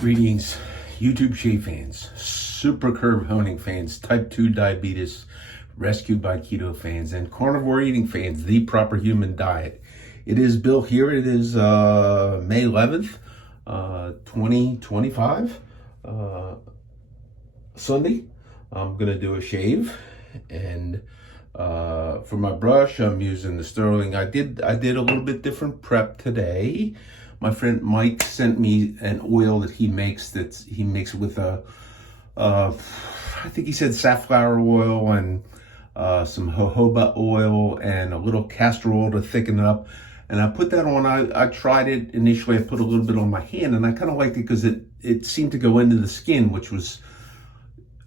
Greetings, YouTube shave fans, super curve honing fans, type 2 diabetes rescued by keto fans, and carnivore eating fans, the proper human diet. It is Bill here. It is May 11th, 2025, Sunday. I'm going to do a shave, and for my brush, I'm using the Sterling. I did a little bit different prep today. My friend Mike sent me an oil that he makes with I think he said safflower oil and some jojoba oil and a little castor oil to thicken it up. And I put that on. I tried it initially. I put a little bit on my hand, and I kind of liked it because it seemed to go into the skin, which was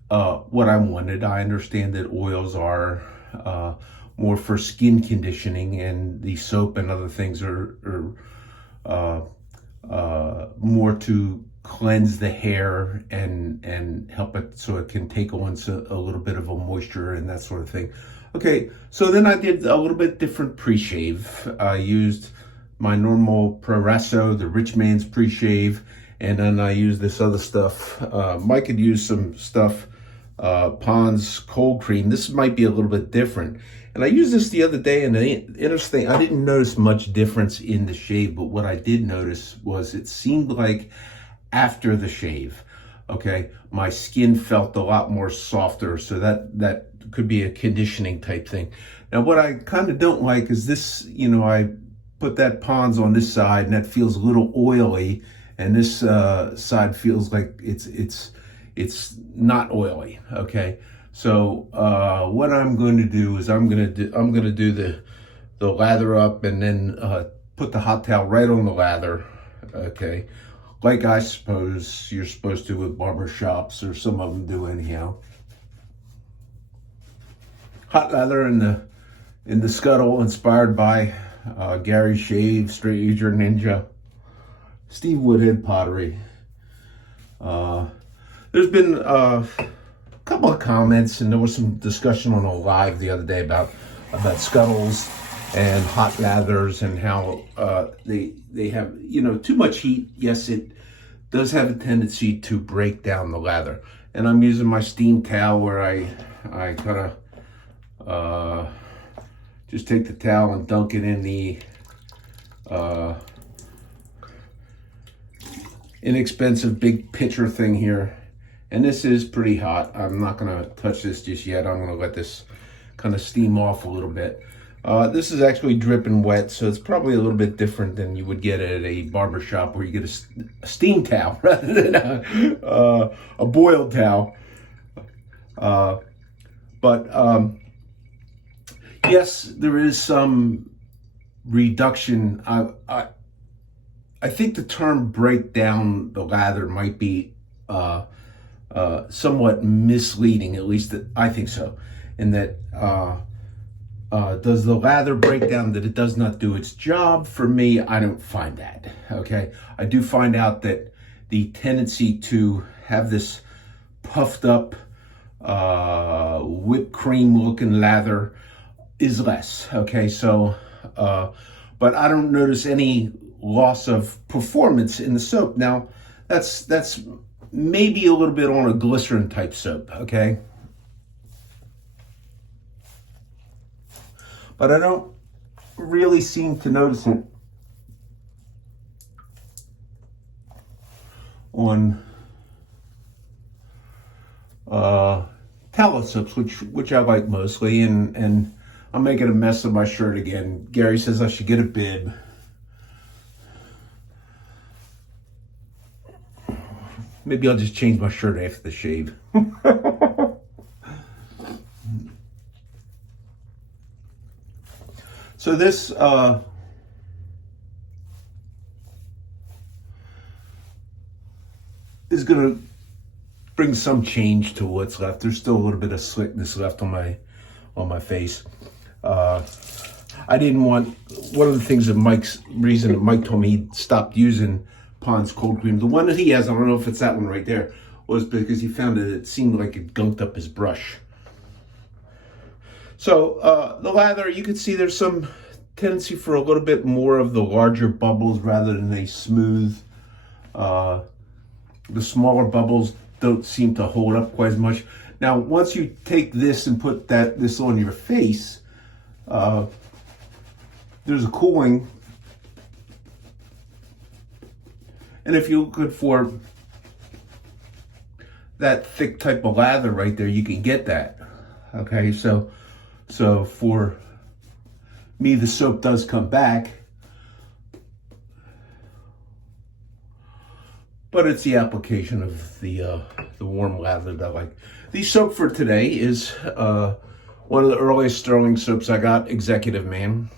what I wanted. I understand that oils are more for skin conditioning, and the soap and other things are more to cleanse the hair and help it so it can take on a little bit of a moisture and that sort of thing. Okay, so then I did a little bit different pre-shave. I used my normal Proraso, the rich man's pre-shave, and then I used this other stuff. Mike had used some stuff, Pond's cold cream. This might be a little bit different. And I used this the other day, and the interesting, I didn't notice much difference in the shave, but what I did notice was it seemed like after the shave, okay, my skin felt a lot more softer, so that could be a conditioning type thing. Now, what I kind of don't like is this, I put that Pond's on this side, and that feels a little oily, and this side feels like it's not oily, okay? So what I'm going to do is I'm going to do the lather up, and then put the hot towel right on the lather, okay? Like I suppose you're supposed to with barber shops, or some of them do anyhow. Hot lather in the Scuttle, inspired by Gary Shave, Straight Edger Ninja, Steve Woodhead Pottery. There's been a couple of comments, and there was some discussion on a live the other day about scuttles and hot lathers, and how they have too much heat. Yes, it does have a tendency to break down the lather. And I'm using my steam towel, where I kind of just take the towel and dunk it in the inexpensive big pitcher thing here. And this is pretty hot. I'm not gonna touch this just yet. I'm gonna let this kind of steam off a little bit. This is actually dripping wet, so it's probably a little bit different than you would get at a barber shop, where you get a steam towel rather than a boiled towel. But yes, there is some reduction. I think the term break down the lather might be somewhat misleading, at least I think so, in that does the lather break down that it does not do its job? For me, I don't find that, okay? I do find out that the tendency to have this puffed up whipped cream looking lather is less, okay? So, but I don't notice any loss of performance in the soap. Now, that's maybe a little bit on a glycerin type soap, okay? But I don't really seem to notice it on tallow soaps, which I like mostly, and I'm making a mess of my shirt again. Gary says I should get a bib. Maybe I'll just change my shirt after the shave. So this is going to bring some change to what's left. There's still a little bit of slickness left on my face. I didn't want, one of the things that reason that Mike told me he stopped using Pond's cold cream, the one that he has, I don't know if it's that one right there, was because he found that it seemed like it gunked up his brush. So the lather, you can see there's some tendency for a little bit more of the larger bubbles rather than a smooth The smaller bubbles don't seem to hold up quite as much. Now, once you take this and put this on your face, there's a cooling. And if you're looking for that thick type of lather right there, you can get that. Okay, so for me, the soap does come back, but it's the application of the warm lather that I like. The soap for today is one of the earliest sterling soaps I got, Executive Man.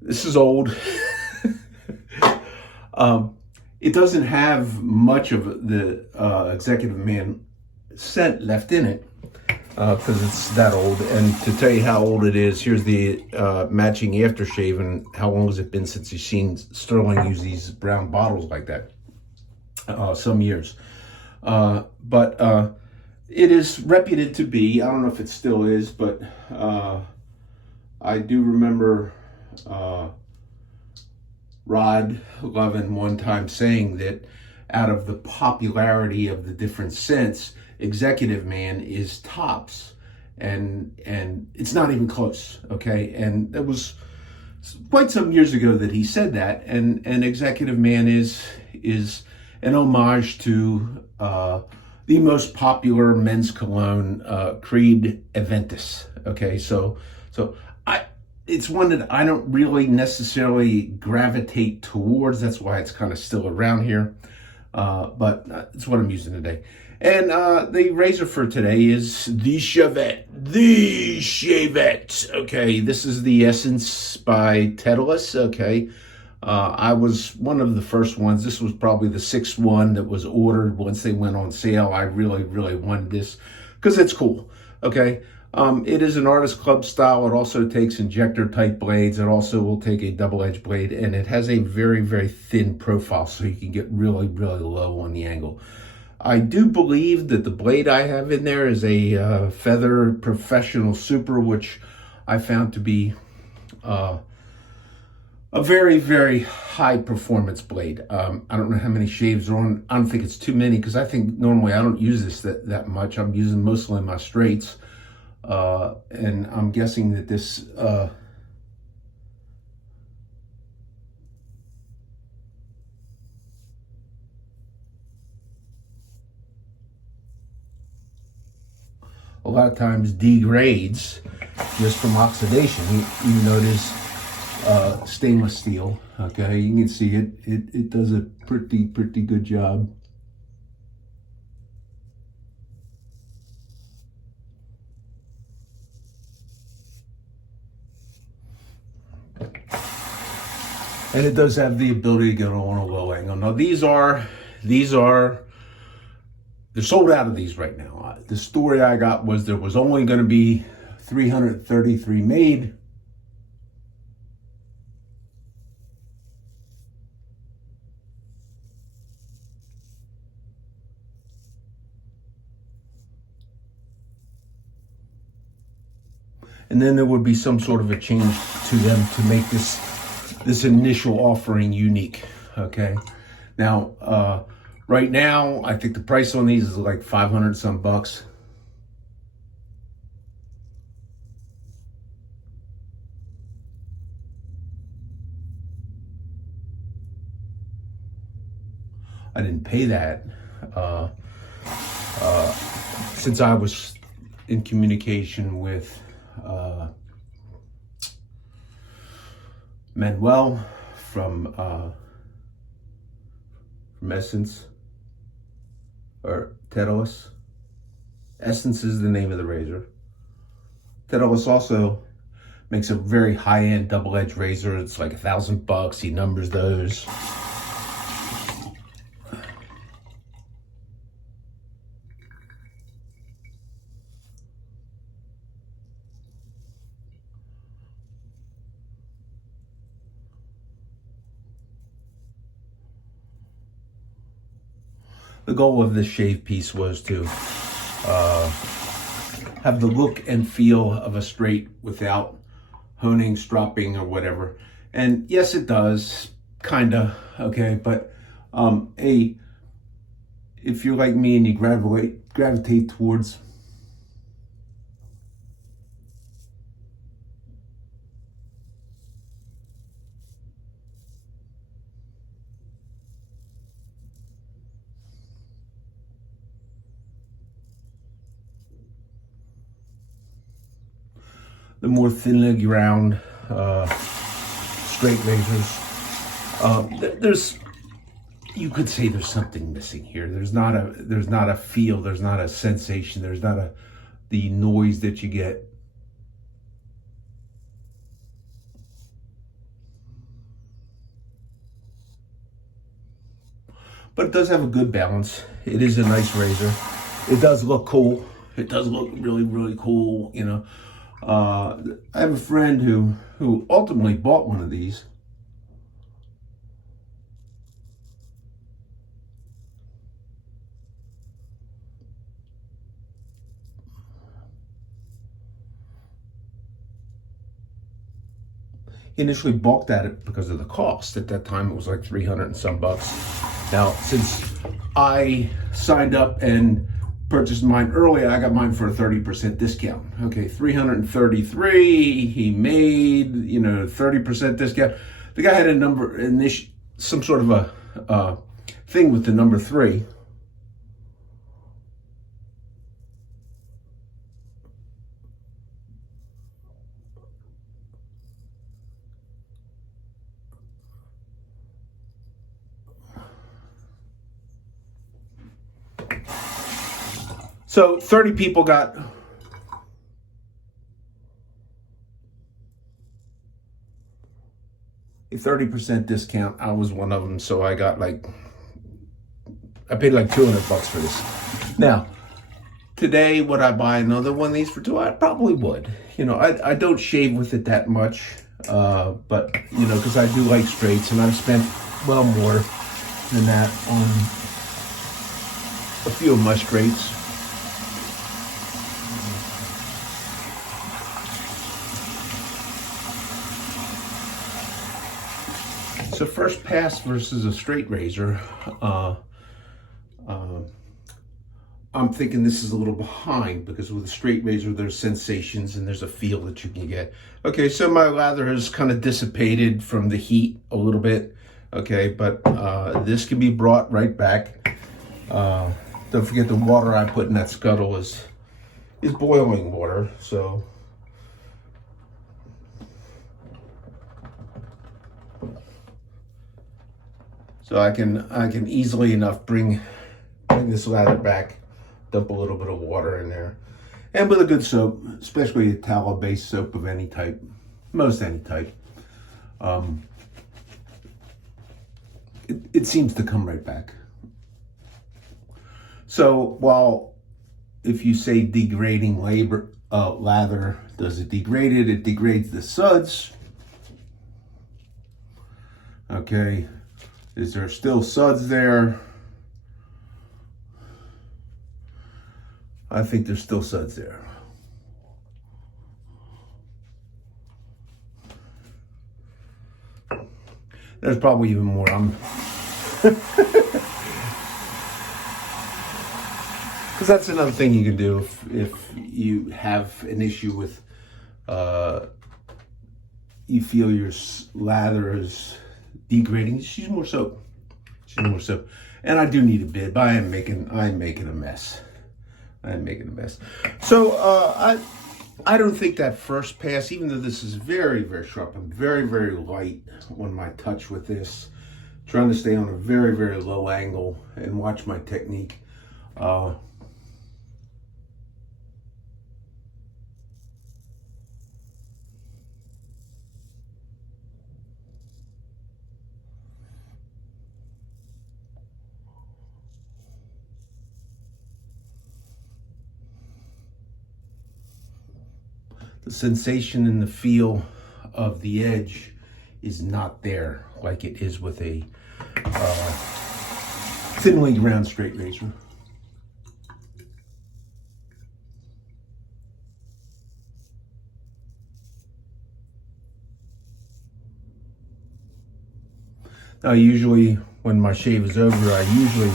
This is old. It doesn't have much of the Executive Man scent left in it because it's that old. And to tell you how old it is, here's the matching aftershave, and how long has it been since you've seen Sterling use these brown bottles like that? Some years. But it is reputed to be, I don't know if it still is, but I do remember Rod Levin one time saying that out of the popularity of the different scents, Executive Man is tops, and it's not even close. Okay, and that was quite some years ago that he said that, and Executive Man is an homage to the most popular men's cologne, Creed Aventus. Okay, so it's one that I don't really necessarily gravitate towards. That's why it's kind of still around here. But it's what I'm using today. And the razor for today is the Shavette. The Shavette. Okay, this is the Essence by Titleist. Okay. I was one of the first ones. This was probably the sixth one that was ordered once they went on sale. I really, really wanted this because it's cool. Okay. It is an Artist Club style. It also takes injector type blades. It also will take a double-edged blade, and it has a very, very thin profile, so you can get really, really low on the angle. I do believe that the blade I have in there is a Feather Professional Super, which I found to be a very, very high performance blade. I don't know how many shaves are on. I don't think it's too many, because I think normally I don't use this that much. I'm using mostly my straights. And I'm guessing that this a lot of times degrades just from oxidation, even though it is stainless steel. Okay, you can see it does a pretty good job. And it does have the ability to go on a low angle. Now they're sold out of these right now. The story I got was there was only going to be 333 made. And then there would be some sort of a change to them to make this initial offering unique. Okay. Now, right now, I think the price on these is like 500 some bucks. I didn't pay that since I was in communication with Manuel from Essence, or Titleist. Essence is the name of the razor. Titleist also makes a very high-end double-edged razor. It's like $1,000. He numbers those. The goal of this shave piece was to have the look and feel of a straight without honing, stropping, or whatever. And yes, it does, kinda, okay, but a if you're like me and you gravitate towards the more thinly ground straight razors, there's, you could say there's something missing here. There's not a feel, there's not a sensation, there's not the noise that you get. But it does have a good balance. It is a nice razor. It does look cool. It does look really, really cool, you know. I have a friend who ultimately bought one of these. He initially balked at it because of the cost. At that time, it was like 300 and some bucks. Now, since I signed up and purchased mine early, I got mine for a 30% discount. Okay, 333, he made, you know, 30% discount. The guy had a number, some sort of a thing with the number 3. So 30 people got a 30% discount. I was one of them, so I got like, I paid like 200 bucks for this. Now, today, would I buy another one of these for 2? I probably would. You know, I don't shave with it that much, but, you know, because I do like straights, and I've spent well more than that on a few of my straights. So first pass versus a straight razor, I'm thinking this is a little behind, because with a straight razor there's sensations and there's a feel that you can get. Okay, so my lather has kind of dissipated from the heat a little bit. Okay, but this can be brought right back. Don't forget the water I put in that scuttle is boiling water, so I can easily enough bring this lather back, dump a little bit of water in there, and with a good soap, especially a tallow-based soap of any type, most any type, it seems to come right back. So while if you say degrading lather, does it degrade it? It degrades the suds. Okay. Is there still suds there? I think there's still suds there. There's probably even more. Because that's another thing you can do if you have an issue with, you feel your lather is degrading. Just use more soap. And I do need a bid, but I am making a mess. So I don't think that first pass, even though this is very, very sharp, I'm very, very light on my touch with this, trying to stay on a very, very low angle and watch my technique. The sensation and the feel of the edge is not there like it is with a thinly ground straight razor. Now usually when my shave is over, I usually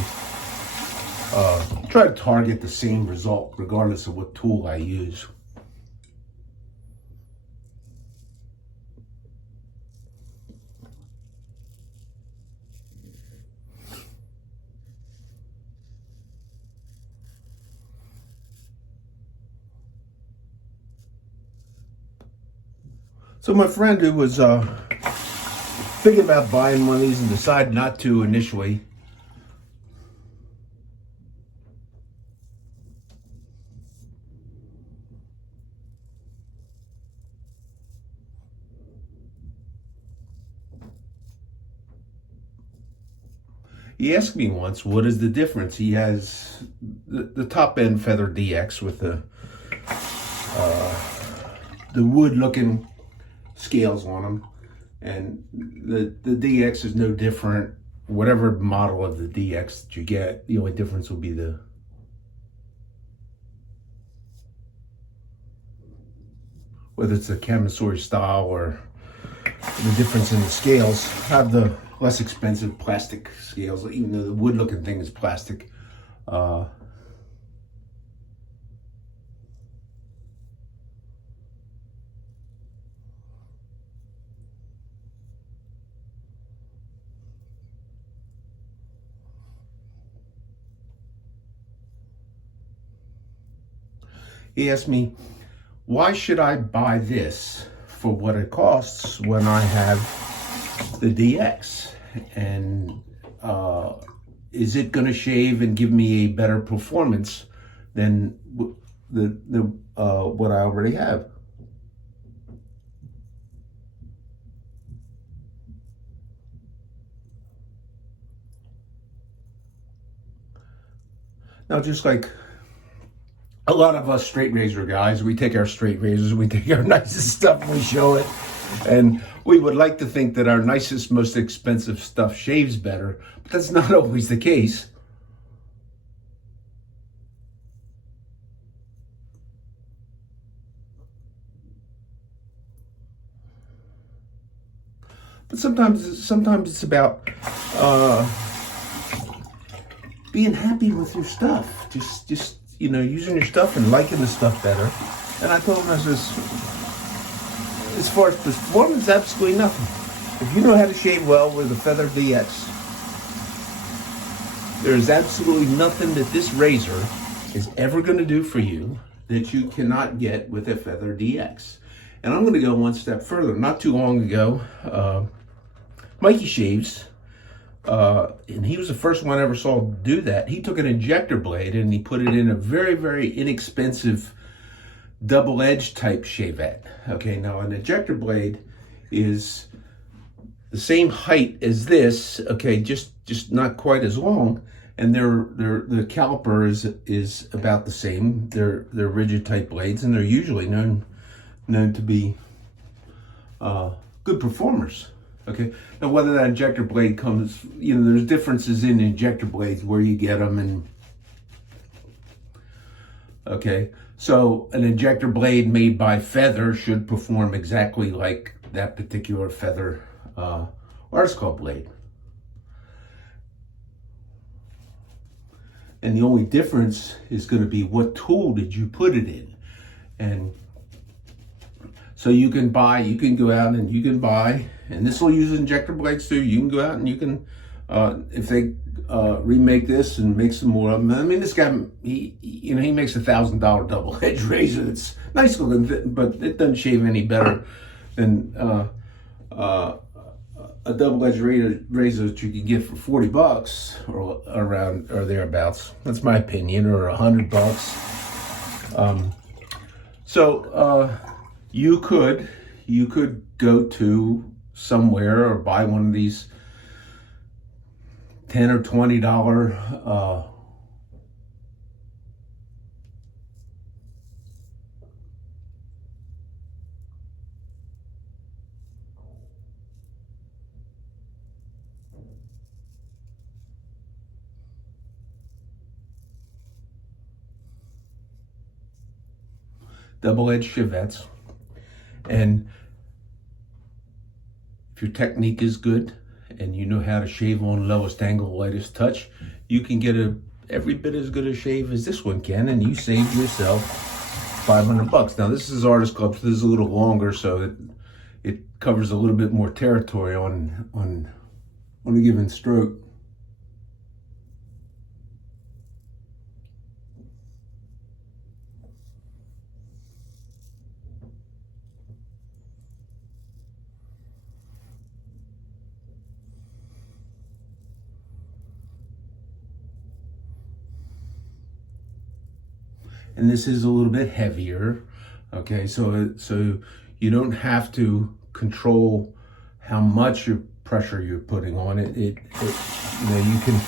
try to target the same result regardless of what tool I use. So my friend who was thinking about buying one of these and decided not to initially, he asked me once, what is the difference? He has the top end Feather DX with the wood looking scales on them, and the DX is no different. Whatever model of the DX that you get, the only difference will be whether it's the Kamasori style or the difference in the scales. I have the less expensive plastic scales, even though the wood looking thing is plastic. He asked me, why should I buy this for what it costs when I have the DX? And is it going to shave and give me a better performance than what I already have? Now, just like a lot of us straight razor guys, we take our straight razors, we take our nicest stuff, and we show it. And we would like to think that our nicest, most expensive stuff shaves better, but that's not always the case. But sometimes it's about being happy with your stuff. Just using your stuff and liking the stuff better. And I told him, I says, as far as performance, absolutely nothing. If you know how to shave well with a Feather DX, there's absolutely nothing that this razor is ever going to do for you that you cannot get with a Feather DX. And I'm going to go one step further. Not too long ago, Mikey Shaves, and he was the first one I ever saw do that. He took an injector blade and he put it in a very, very inexpensive double-edged type Shavette. Okay, now an injector blade is the same height as this, okay, just not quite as long, and the caliper is about the same. They're rigid type blades, and they're usually known to be good performers. Okay, now whether that injector blade comes, there's differences in injector blades where you get them, and okay, so an injector blade made by Feather should perform exactly like that particular Feather article blade. And the only difference is going to be what tool did you put it in. And so you can go out and you can buy, and this will use injector blades too. You can go out and you can, if they remake this and make some more of them. I mean, this guy, he makes $1,000 double-edged razor. It's nice looking, but it doesn't shave any better than a double-edged razor that you can get for $40 or around or thereabouts. That's my opinion, or $100. You could go to somewhere or buy one of these $10 or $20 double-edged Shavettes, and if your technique is good and you know how to shave on lowest angle, lightest touch, you can get every bit as good a shave as this one can, and you save yourself $500. Now this is Artist Club, so this is a little longer, so it covers a little bit more territory on a given stroke. And this is a little bit heavier, okay? So you don't have to control how much pressure you're putting on it. You know, you can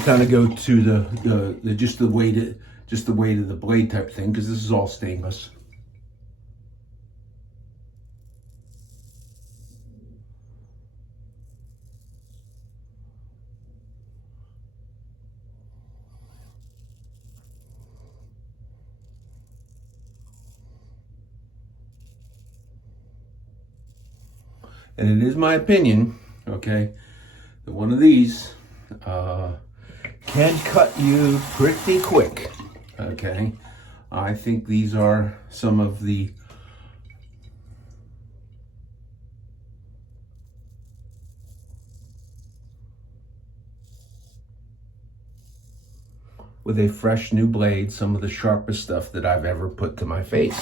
kind of go to the just the weight of the blade type thing, because this is all stainless. And it is my opinion, okay, that one of these can cut you pretty quick, okay. I think these are some of the with a fresh new blade, some of the sharpest stuff that I've ever put to my face.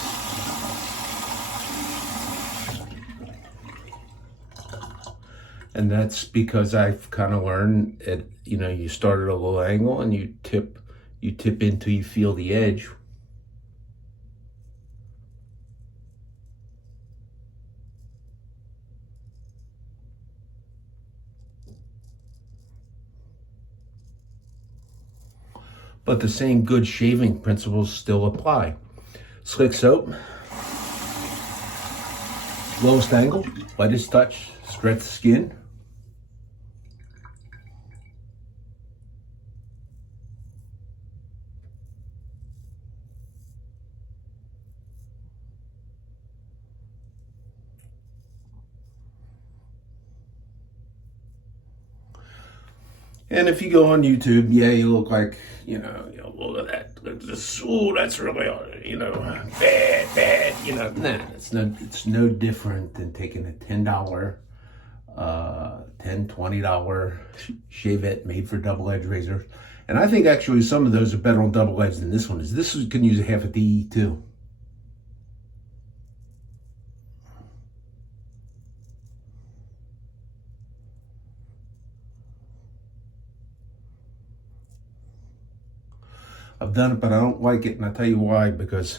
And that's because I've kind of learned it, you know, you start at a low angle and you tip until you feel the edge. But the same good shaving principles still apply. Slick soap, lowest angle, lightest touch, stretch the skin. And if you go on YouTube, yeah, you look like, you know, look at that. Look at this. Ooh, that's really, you know, bad, you know. Nah, it's no different than taking a $10, $20 Shavette made for double-edged razors. And I think actually some of those are better on double-edged than this one is. This can use a half a DE too. I've done it, but I don't like it, and I'll tell you why, because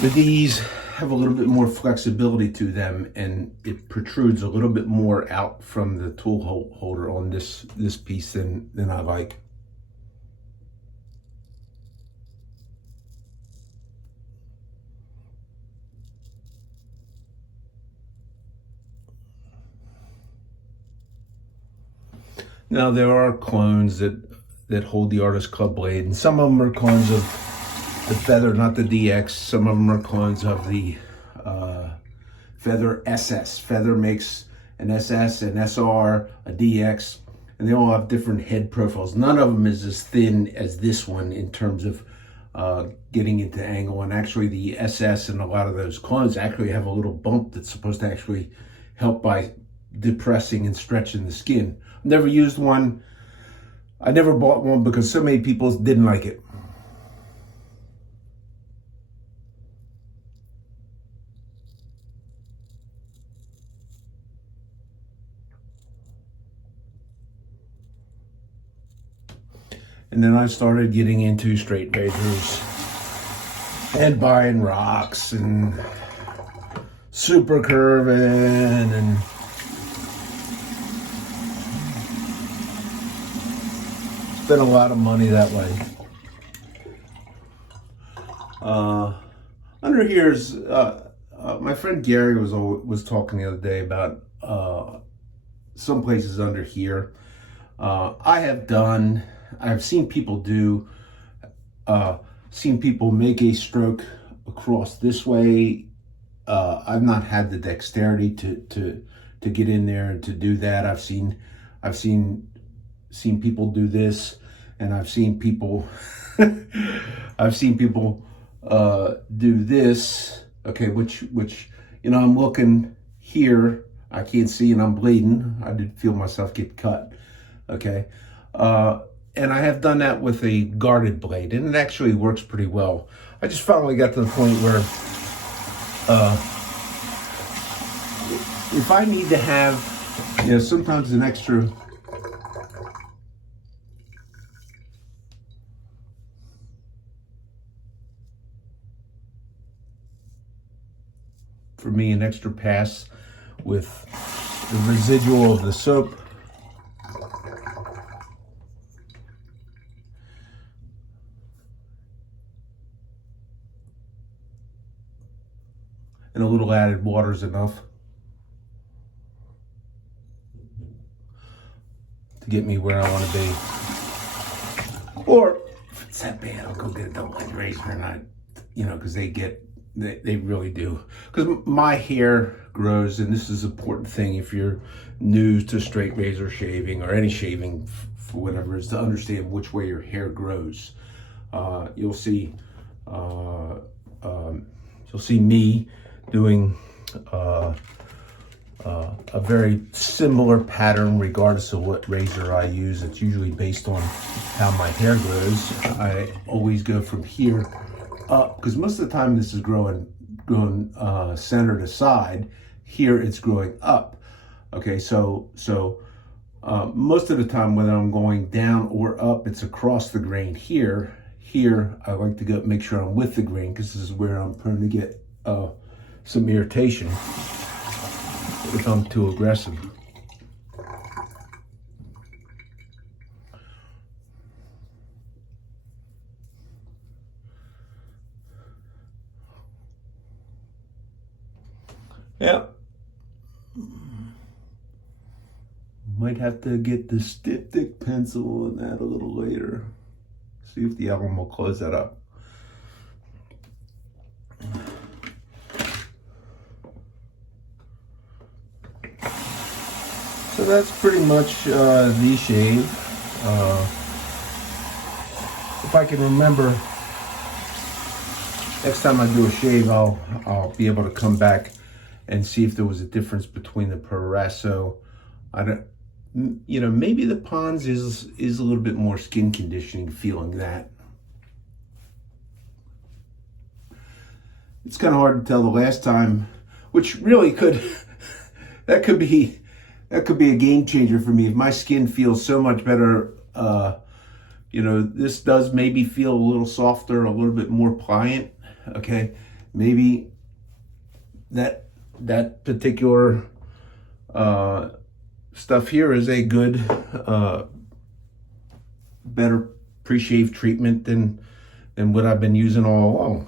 the D's have a little bit more flexibility to them, and it protrudes a little bit more out from the tool holder on this piece than I like. Now there are clones that hold the Artist Club blade, and some of them are clones of the Feather, not the DX. Some of them are clones of the Feather SS. Feather makes an SS, an SR, a DX, and they all have different head profiles. None of them is as thin as this one in terms of getting into angle. And actually the SS and a lot of those clones actually have a little bump that's supposed to actually help by depressing and stretching the skin. I've never used one. I never bought one because so many people didn't like it. And then I started getting into straight razors and buying rocks and super curving and spent a lot of money that way. Under here's my friend Gary was talking the other day about some places under here. I've seen people make a stroke across this way. I've not had the dexterity to get in there and to do that. I've seen people do this. And I've seen people, I've seen people do this. Okay, which I'm looking here. I can't see and I'm bleeding. I did feel myself get cut. Okay, and I have done that with a guarded blade, and it actually works pretty well. I just finally got to the point where if I need to have, sometimes an extra for me, an extra pass with the residual of the soap. And a little added water is enough to get me where I want to be. Or if it's that bad, I'll go get a double-edged razor, and because they really do. Because my hair grows, and this is an important thing if you're new to straight razor shaving or any shaving for whatever, is to understand which way your hair grows. You'll see me doing a very similar pattern regardless of what razor I use. It's usually based on how my hair grows. I always go from here up, because most of the time this is growing center to side. Here it's growing up. Okay, so most of the time, whether I'm going down or up, it's across the grain here. Here, I like to go make sure I'm with the grain, because this is where I'm prone to get some irritation if I'm too aggressive. Yeah. Might have to get the styptic pencil on that a little later. See if the album will close that up. So that's pretty much the shave. If I can remember, next time I do a shave, I'll be able to come back and see if there was a difference between the Proraso. Maybe the Pond's is a little bit more skin conditioning, feeling that. It's kind of hard to tell the last time, which really that could be a game changer for me. If my skin feels so much better, this does maybe feel a little softer, a little bit more pliant. Okay, maybe that particular stuff here is a good, better pre-shave treatment than what I've been using all along.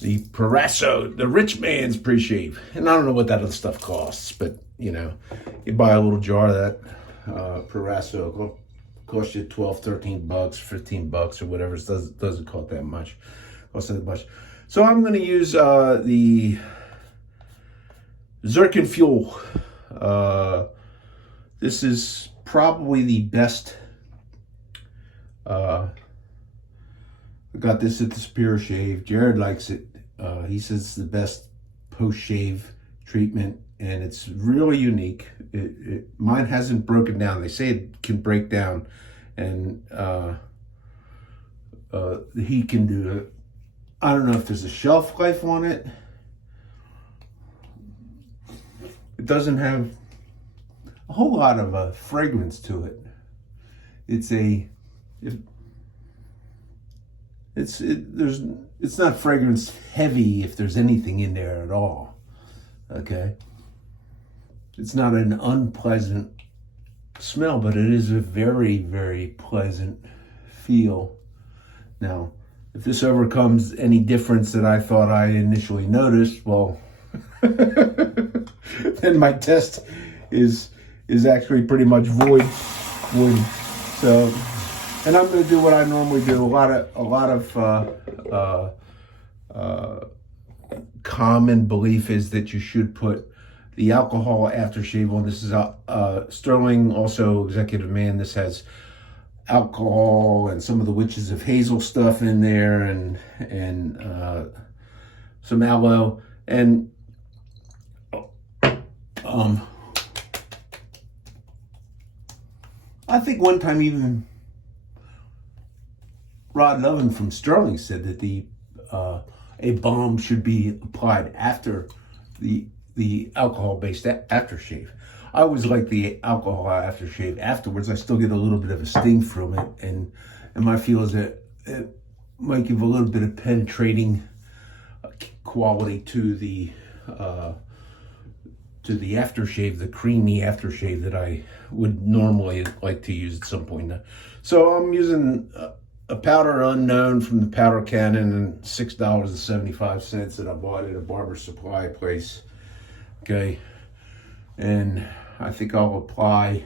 The Proraso, the rich man's pre-shave. And I don't know what that other stuff costs, but you buy a little jar of that Proraso, it'll cost you $12, $13, $15 or whatever. It doesn't cost that much. So I'm going to use the Zircon Fuel. This is probably the best. I got this at the Superior Shave. Jared likes it. He says it's the best post-shave treatment, and it's really unique. Mine hasn't broken down. They say it can break down, and the heat can do it. I don't know if there's a shelf life on it. It doesn't have a whole lot of fragrance to it. It's not fragrance heavy, if there's anything in there at all. Okay, it's not an unpleasant smell, but it is a very, very pleasant feel. Now, if this overcomes any difference that I thought I initially noticed, well, then my test is actually pretty much void. So, and I'm going to do what I normally do. A lot of common belief is that you should put the alcohol aftershave on. This is Sterling, also Executive Man. This has alcohol and some of the Witches of Hazel stuff in there, and some aloe, and I think one time even Rod Lovin from Sterling said that a balm should be applied after the alcohol-based aftershave. I always like the alcohol aftershave afterwards. I still get a little bit of a sting from it, and my feel is that it might give a little bit of penetrating quality to the aftershave, the creamy aftershave that I would normally like to use at some point. So I'm using a powder unknown from the Powder Cannon, and $6.75 that I bought at a barber supply place. Okay, and I think I'll apply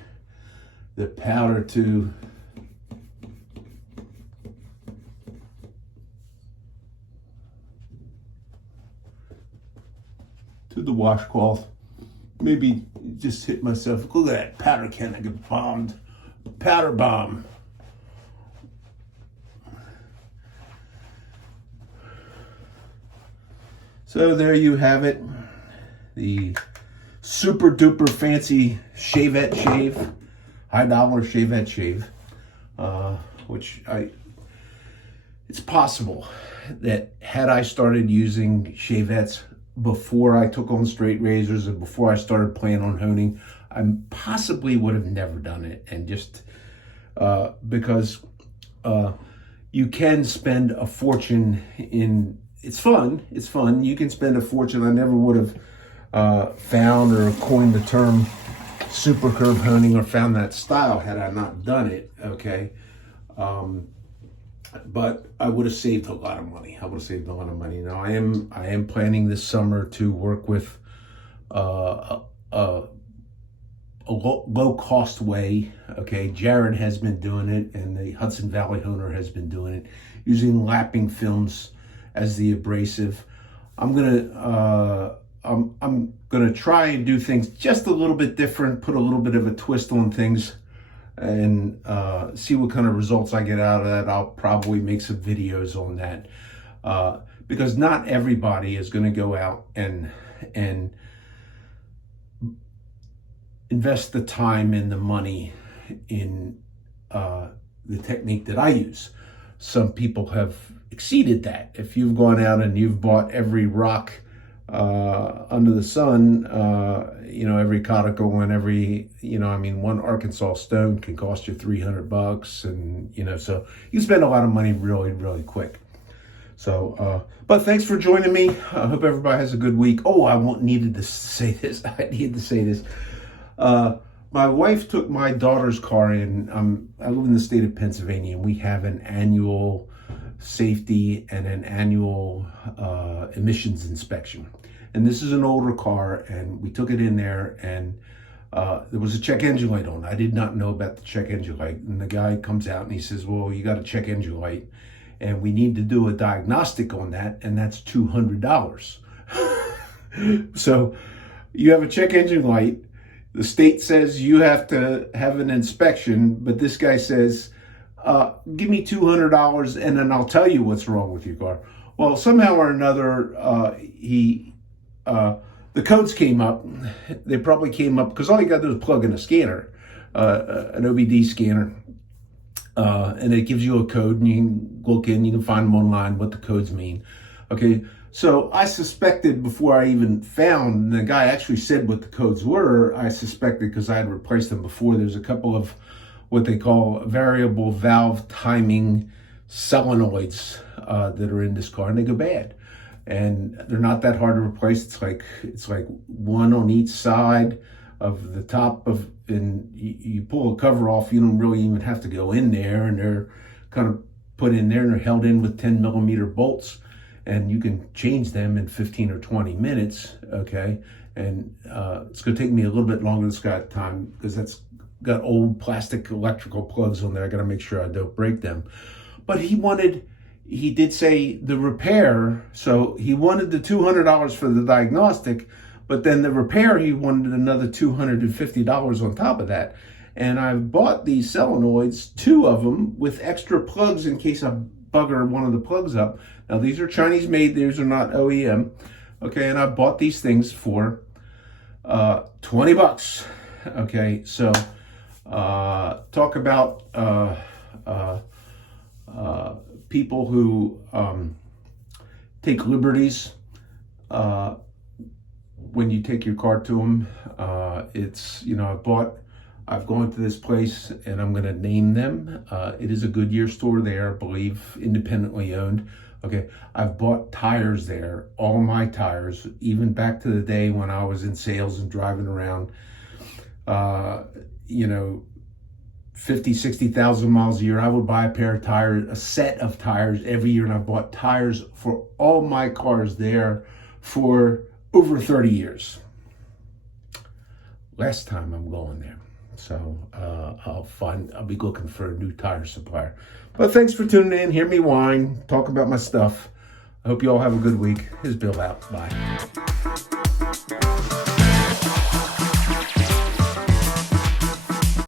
the powder to the washcloth. Maybe just hit myself. Look at that powder can. I get bombed. Powder bomb. So there you have it. The super duper fancy Shavette shave. High dollar Shavette shave. It's possible that had I started using Shavettes before I took on straight razors and before I started playing on honing, I possibly would have never done it. And just because you can spend a fortune in, it's fun. You can spend a fortune. I never would have found or coined the term super curve honing or found that style had I not done it, okay? But I would have saved a lot of money. Now I am planning this summer to work with a low cost way. Okay, Jared has been doing it, and the Hudson Valley Honer has been doing it, using lapping films as the abrasive. I'm gonna try and do things just a little bit different, put a little bit of a twist on things, and see what kind of results I get out of that. I'll probably make some videos on that, because not everybody is going to go out and invest the time and the money in the technique that I use. Some people have exceeded that. If you've gone out and you've bought every rock under the sun, every conical and every, one Arkansas stone can cost you $300, and so you spend a lot of money really, really quick. So, but thanks for joining me. I hope everybody has a good week. Oh, I needed to say this. I need to say this. My wife took my daughter's car in. I live in the state of Pennsylvania, and we have an annual safety and an annual emissions inspection. And this is an older car, and we took it in there, and there was a check engine light on. I did not know about the check engine light. And the guy comes out and he says, well, you got a check engine light, and we need to do a diagnostic on that, and that's $200. So you have a check engine light. The state says you have to have an inspection, but this guy says, give me $200 and then I'll tell you what's wrong with your car. Well, somehow or another, the codes came up. They probably came up because all you got to do is plug in a scanner, an OBD scanner, and it gives you a code, and you can look in, you can find them online, what the codes mean. Okay, so I suspected before I even found, and the guy actually said what the codes were, I suspected because I had replaced them before. There's a couple of what they call variable valve timing solenoids that are in this car, and they go bad. And they're not that hard to replace. It's like one on each side of the top of, and you pull a cover off, you don't really even have to go in there, and they're kind of put in there and they're held in with 10 millimeter bolts, and you can change them in 15 or 20 minutes, okay? And it's gonna take me a little bit longer this guy time because that's got old plastic electrical plugs on there. I gotta make sure I don't break them. But he did say the repair, so he wanted the $200 for the diagnostic, but then the repair, he wanted another $250 on top of that. And I've bought these solenoids, 2 of them, with extra plugs in case I bugger one of the plugs up. Now these are Chinese made, these are not OEM. Okay, and I bought these things for 20 bucks. Okay, so talk about people who take liberties when you take your car to them. It's, you know, I've gone to this place and I'm going to name them. It is a Goodyear store there, I believe, independently owned. Okay, I've bought tires there, all my tires, even back to the day when I was in sales and driving around, you know, 50, 60,000 miles a year. I would buy a pair of tires, a set of tires every year, and I bought tires for all my cars there for over 30 years. Last time I'm going there. So I'll be looking for a new tire supplier. But thanks for tuning in. Hear me whine, talk about my stuff. I hope you all have a good week. Here's Bill out. Bye.